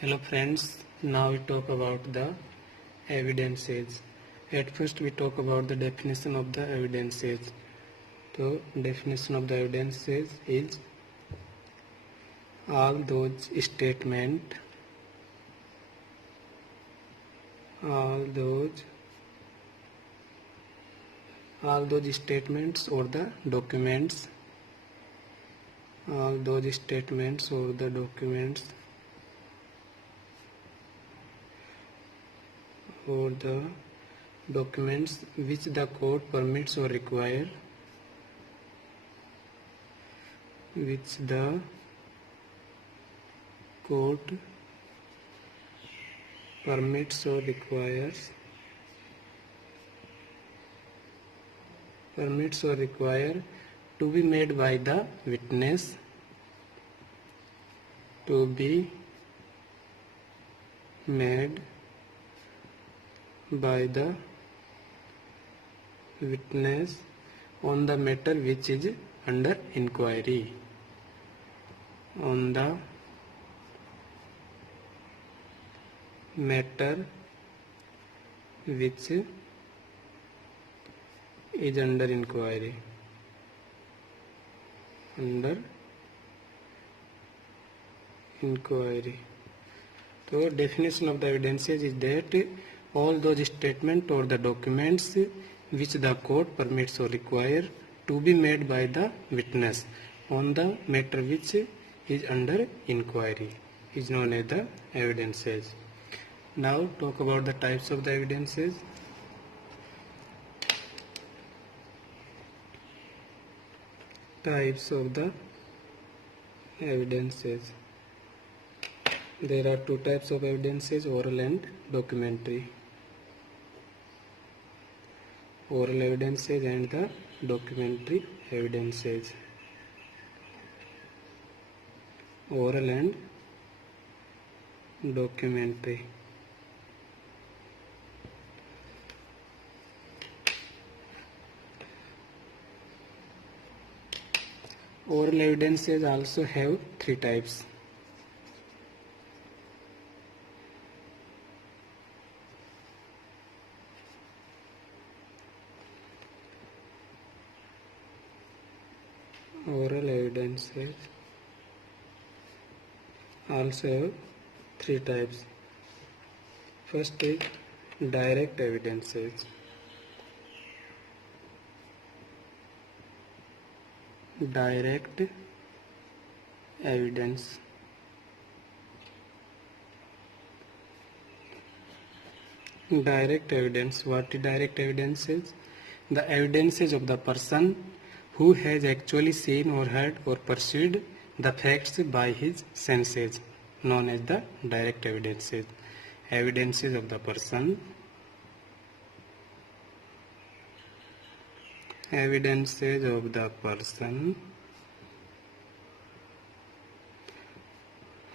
Hello friends, now we talk about the evidences. At first we talk about the definition of the evidences. So definition of the evidences is all those statements or the documents or the documents which the court permits or requires to be made by the witness on the matter which is under inquiry. On the matter which is under inquiry. So definition of the evidences is that all those statements or the documents which the court permits or require to be made by the witness on the matter which is under inquiry is known as the evidences. Now talk about the types of the evidences. Types of the evidences. There are two types of evidences, oral and documentary. Oral evidences and the documentary evidences. Oral and documentary. Oral evidences also have three types. Oral evidences also have three types. First is direct evidences. Direct evidence. Direct evidence. What is direct evidences? The evidences of the person who has actually seen or heard or perceived the facts by his senses, known as the direct evidences. Evidences of the person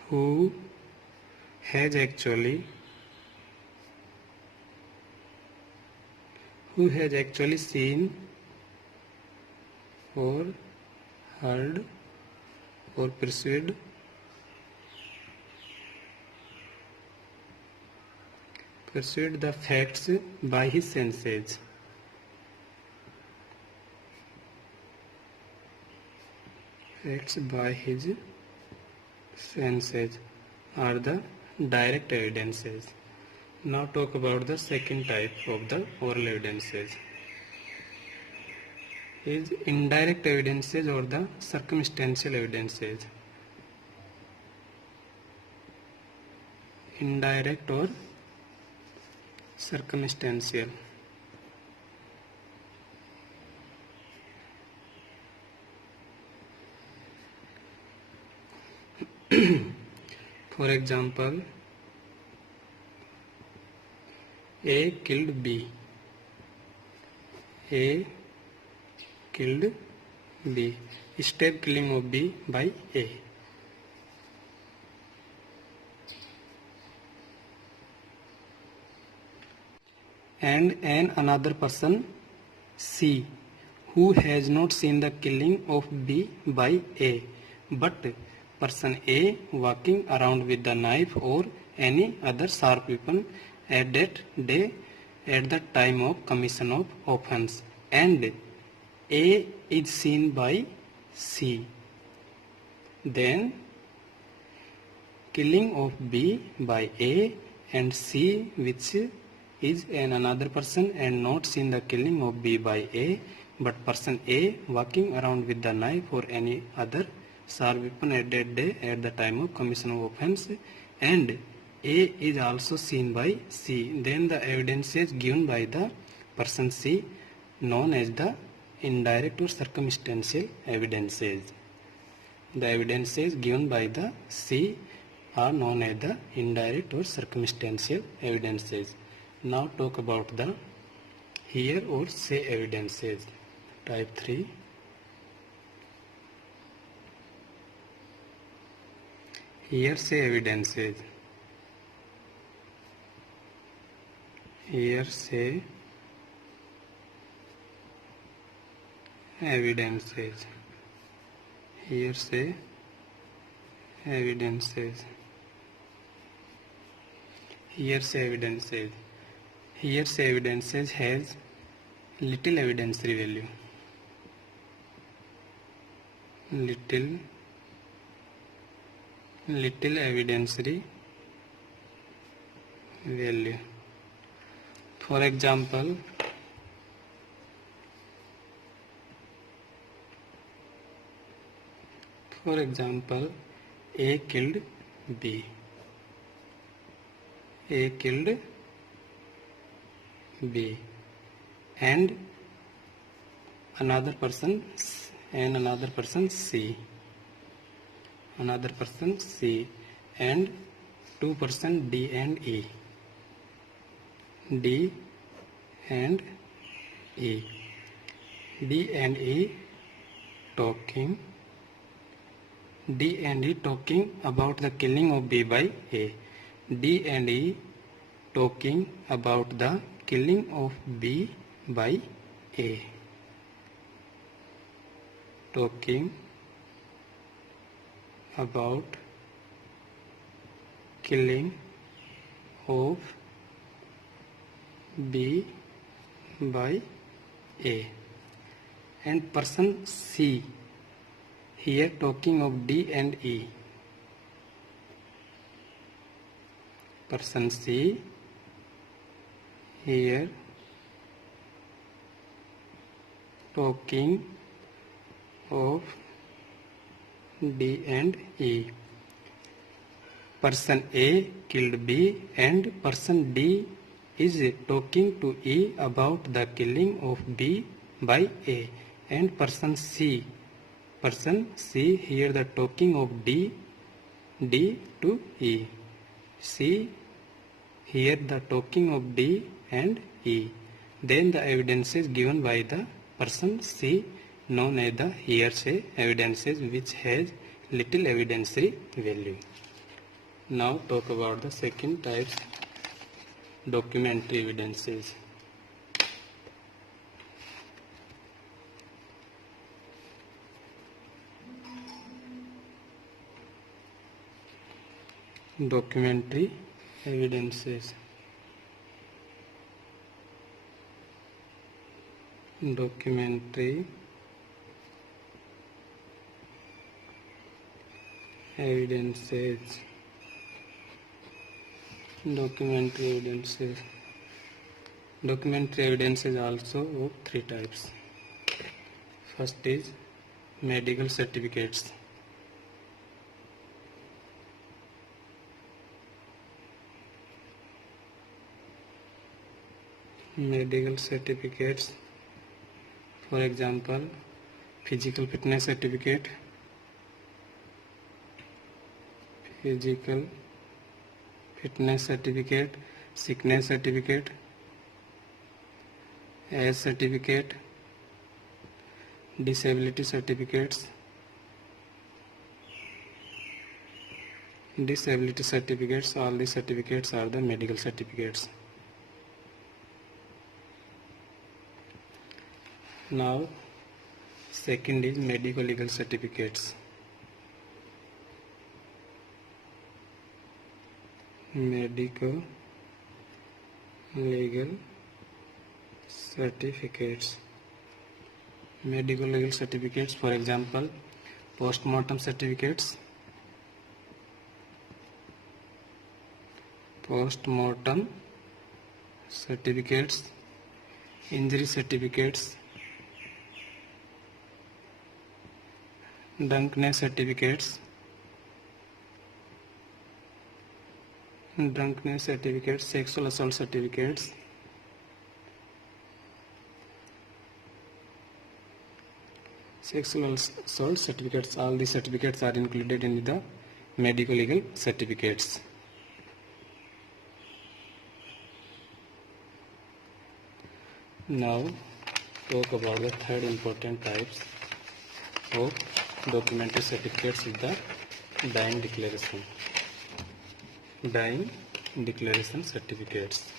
who has actually seen or heard or perceived the facts by his senses. Facts by his senses are the direct evidences. Now talk about the second type of the oral evidences. Is indirect evidences or the circumstantial evidences. Indirect or circumstantial. For example, A killed B. A killed B. Stab killing of B by A. And an another person C who has not seen the killing of B by A but person A walking around with the knife or any other sharp weapon at that day at the time of commission of offense, and A is seen by C. Then killing of B by A and C, which is another person and not seen the killing of B by A, but person A walking around with the knife or any other sharp weapon at that day at the time of commission of offense, and A is also seen by C. Then the evidence is given by the person C, known as the indirect or circumstantial evidences. The evidences given by the C are known as the indirect or circumstantial evidences. Now talk about the hear or say evidences. Type 3. Hearsay evidences. Hearsay evidences. Hearsay evidences. Hearsay evidences. Hearsay evidences has little evidentiary value. Little evidentiary value. For example, A killed B. A killed B, and another person C. And two person D and E. D and E talking about the killing of B by A. D and E talking about the killing of B by A. Talking about killing of B by A. And person C here talking of D and E. Person C here talking of D and E. Person A killed B and person D is talking to E about the killing of B by A. And person C here the talking of D to E. C here the talking of D and E. Then the evidences given by the person C, known as the hearsay evidences, which has little evidentiary value. Now talk about the second type, documentary evidences. Documentary evidences. Documentary evidences. Documentary evidences. Documentary evidences also of three types. First is medical certificates. Medical certificates, for example, physical fitness certificate, physical fitness certificate, sickness certificate, age certificate, disability certificates, all these certificates are the medical certificates. Now second is medico legal certificates. medical legal certificates. Medical legal certificates, for example, postmortem certificates, injury certificates, drunkenness certificates, sexual assault certificates, all these certificates are included in the medical legal certificates. Now talk about the third important types of documentary certificates is the dying declaration certificates.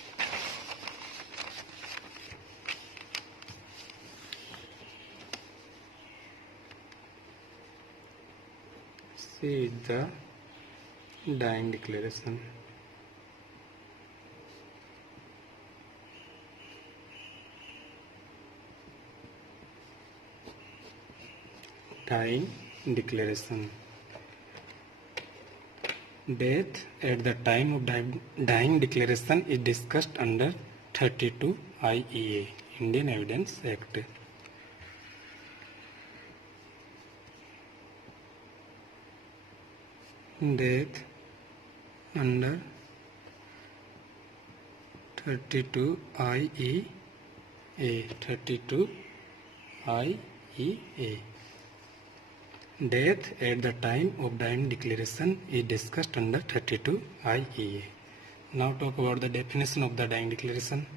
See the dying declaration. Dying declaration. Death at the time of dying declaration is discussed under 32 IEA, Indian Evidence Act. Death under 32 IEA. Death at the time of dying declaration is discussed under 32 IEA. Now talk about the definition of the dying declaration.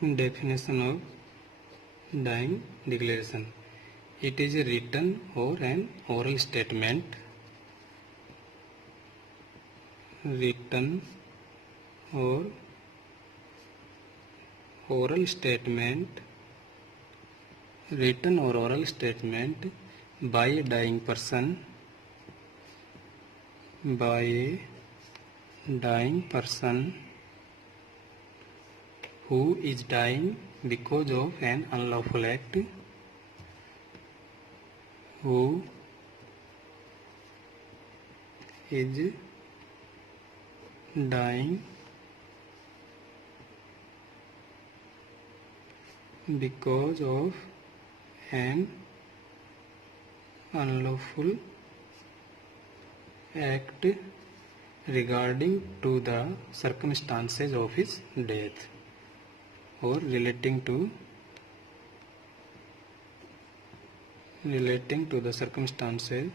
Definition of dying declaration. It is a written or an oral statement. Written or oral statement by a dying person who is dying because of an unlawful act, who is dying because of an unlawful act regarding to the circumstances of his death, or relating to the circumstances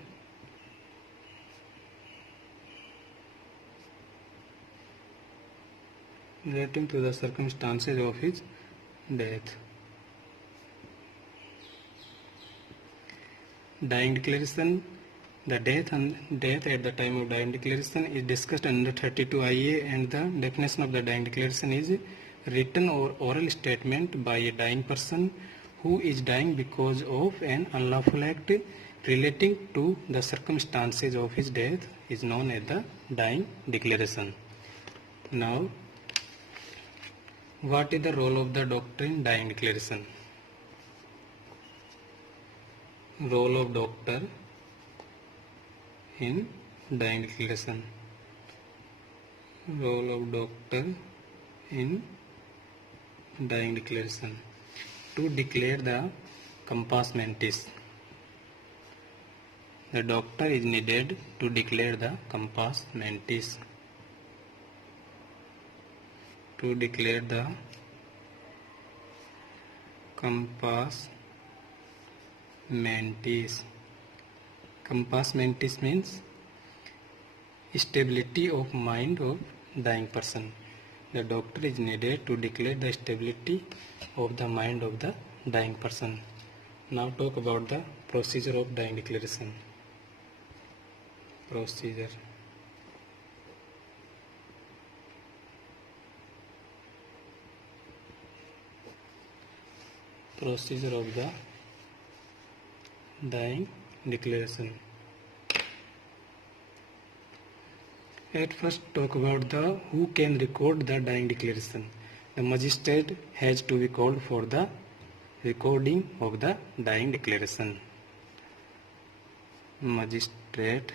of his death. Dying declaration. The death at the time of dying declaration is discussed under 32 IEA, and the definition of the dying declaration is written or oral statement by a dying person who is dying because of an unlawful act relating to the circumstances of his death is known as the dying declaration. Now, what is the role of the doctor in dying declaration? Role of doctor in dying declaration. Role of doctor in dying declaration. To declare the compos mentis. The doctor is needed to declare the compos mentis. To declare the compos mentis. Compos mentis means stability of mind of dying person. The doctor is needed to declare the stability of the mind of the dying person. Now talk about the procedure of dying declaration. Procedure. Procedure of the dying declaration. At first, talk about the who can record the dying declaration. The magistrate has to be called for the recording of the dying declaration. Magistrate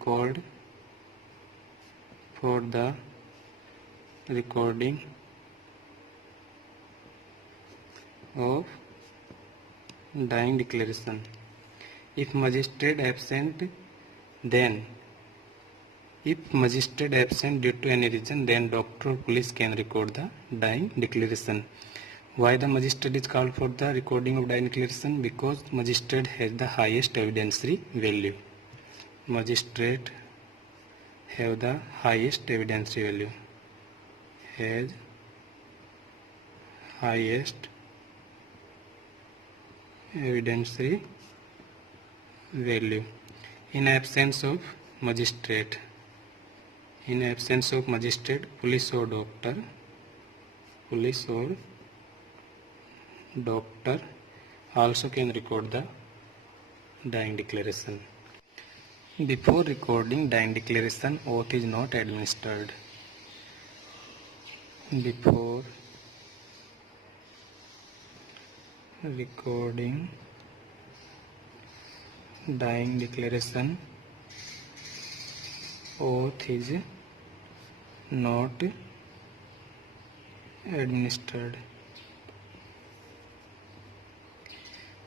called for the recording of dying declaration. If magistrate absent, then if magistrate absent due to any reason, then doctor or police can record the dying declaration. Why the magistrate is called for the recording of dying declaration? Because magistrate has the highest evidentiary value. Magistrate have the highest evidentiary value. Has highest evidentiary value. In absence of magistrate, police or doctor also can record the dying declaration. Before recording dying declaration, oath is not administered. Before recording dying declaration, oath is not administered.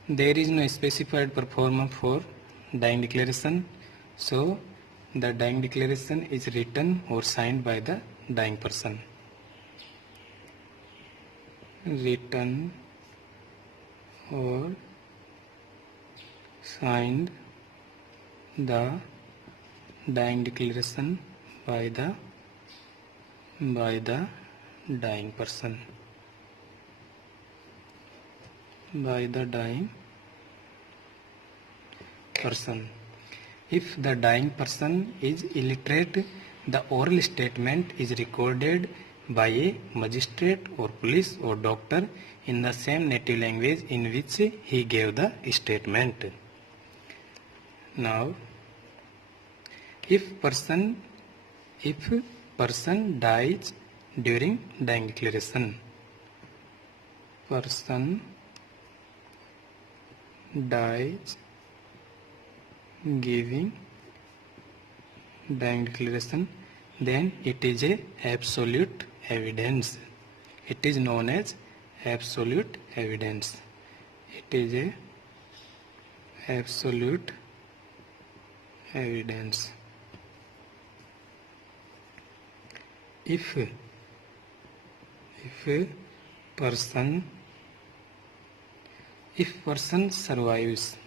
There is no specified performer for dying declaration, so the dying declaration is written or signed by the dying person. Written or signed the dying declaration by the dying person. By the dying person. If the dying person is illiterate, the oral statement is recorded by a magistrate or police or doctor in the same native language in which he gave the statement. Now, if person dies during dying declaration, person dies giving dying declaration, then it is a absolute evidence. It is known as absolute evidence. It is a absolute evidence. If person survives,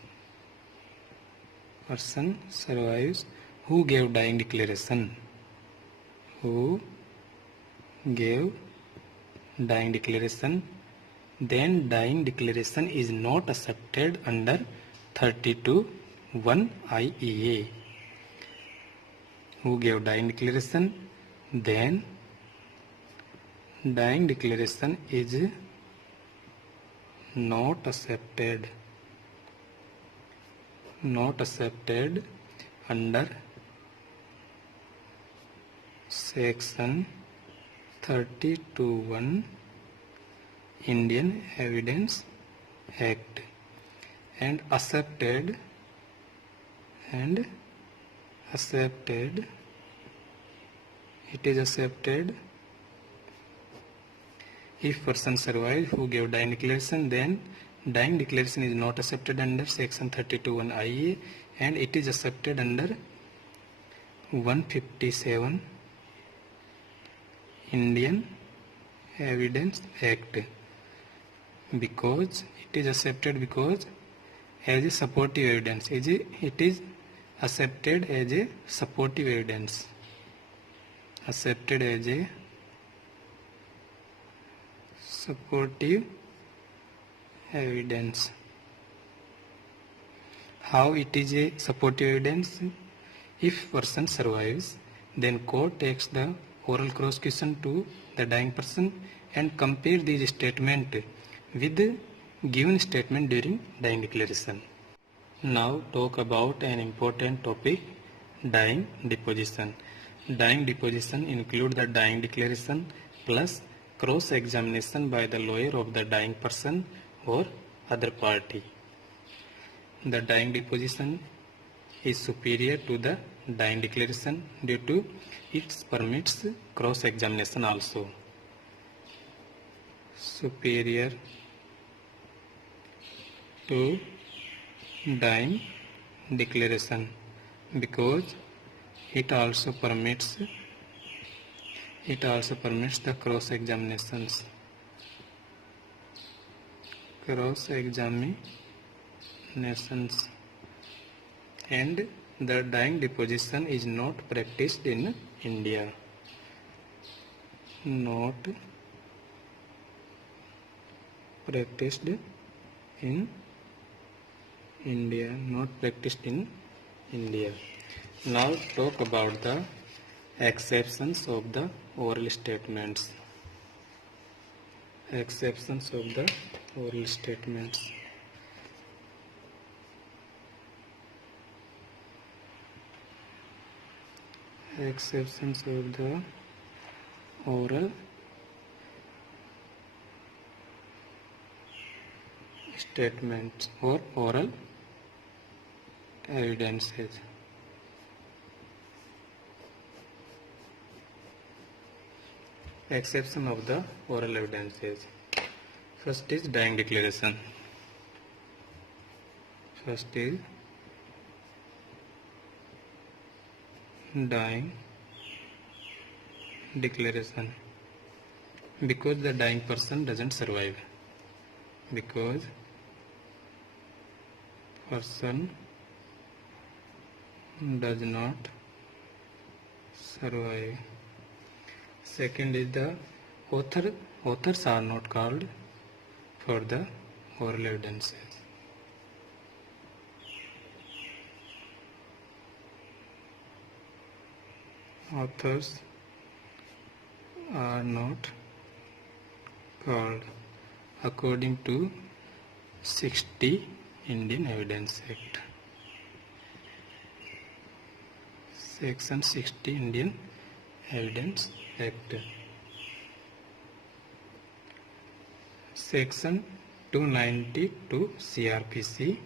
who gave dying declaration, then dying declaration is not accepted under 32(1) IEA. Who gave dying declaration, then dying declaration is not accepted under section 32(1) Indian Evidence Act, and accepted it is accepted if person survives who gave dying declaration, then dying declaration is not accepted under section 32(1) IEA, and it is accepted under 157 Indian Evidence Act, because it is accepted because as a supportive evidence, it is accepted as a supportive evidence, accepted as a supportive evidence. How it is a supportive evidence? If person survives, then court takes the oral cross question to the dying person and compare these statement with given statement during dying declaration. Now talk about an important topic, dying deposition. Dying deposition include the dying declaration plus cross-examination by the lawyer of the dying person or other party. The dying deposition is superior to the dying declaration due to it permits cross-examination also. Superior to dying declaration because it also permits the cross-examinations and the dying deposition is not practiced in India. Not practiced in India. Now talk about the exceptions of the oral statements. Exceptions of the oral statements. Exceptions of the oral statements or oral evidences. Exception of the oral evidences. First is dying declaration. First is dying declaration. Because the dying person doesn't survive. Because person does not survive. Second is the authors are not called for the oral evidences. Authors are not called according to 60 Indian Evidence Act. Section 60 Indian Evidence Act. Section 292 CRPC.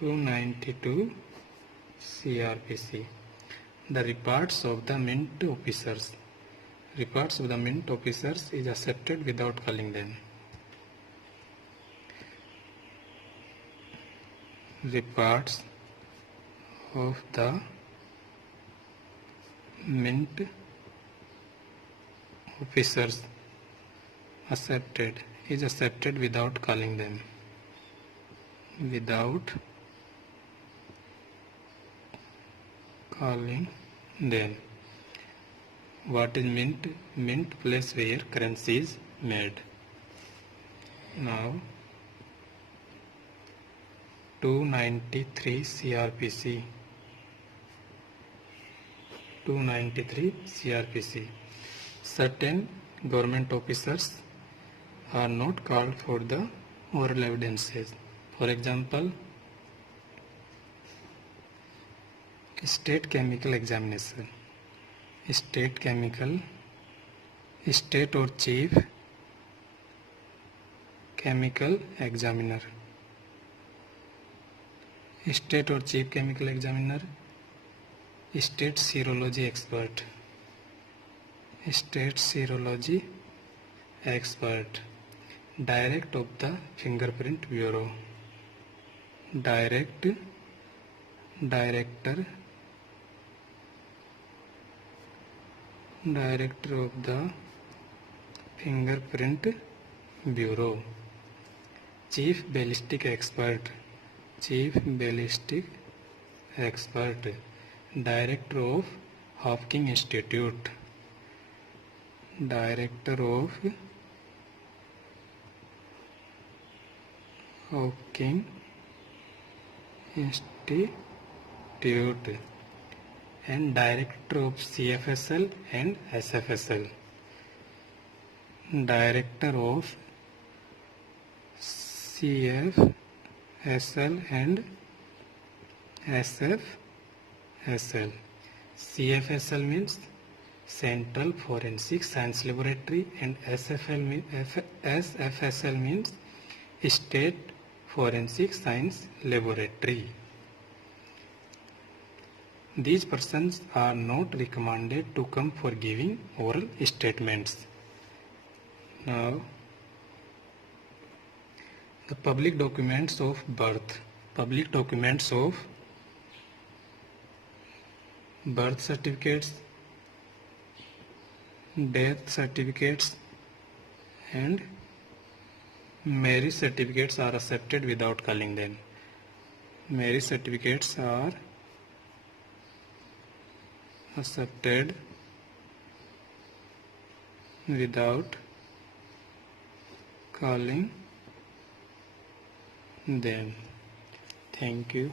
292 CRPC. The reports of the mint officers. Reports of the mint officers is accepted without calling them. Reports of the mint officers is accepted without calling them. Without calling them. What is mint? Mint place where currency is made. Now 293 CRPC. 293 CRPC. Certain government officers are not called for the oral evidences. For example, state chemical examination. State or chief chemical examiner. State or chief chemical examiner. State serology expert. State serology expert. Director of the fingerprint bureau. Director of the fingerprint bureau. Chief ballistic expert. Chief ballistic expert. Director of Hawking Institute. Director of Hawking Institute and Director of CFSL and SFSL. Director of CFSL and SFSL. CFSL means Central Forensic Science Laboratory and SFSL means State Forensic Science Laboratory. These persons are not recommended to come for giving oral statements. Now, the public documents of birth. Public documents of birth certificates, death certificates and marriage certificates are accepted without calling them. Marriage certificates are accepted without calling them. Thank you.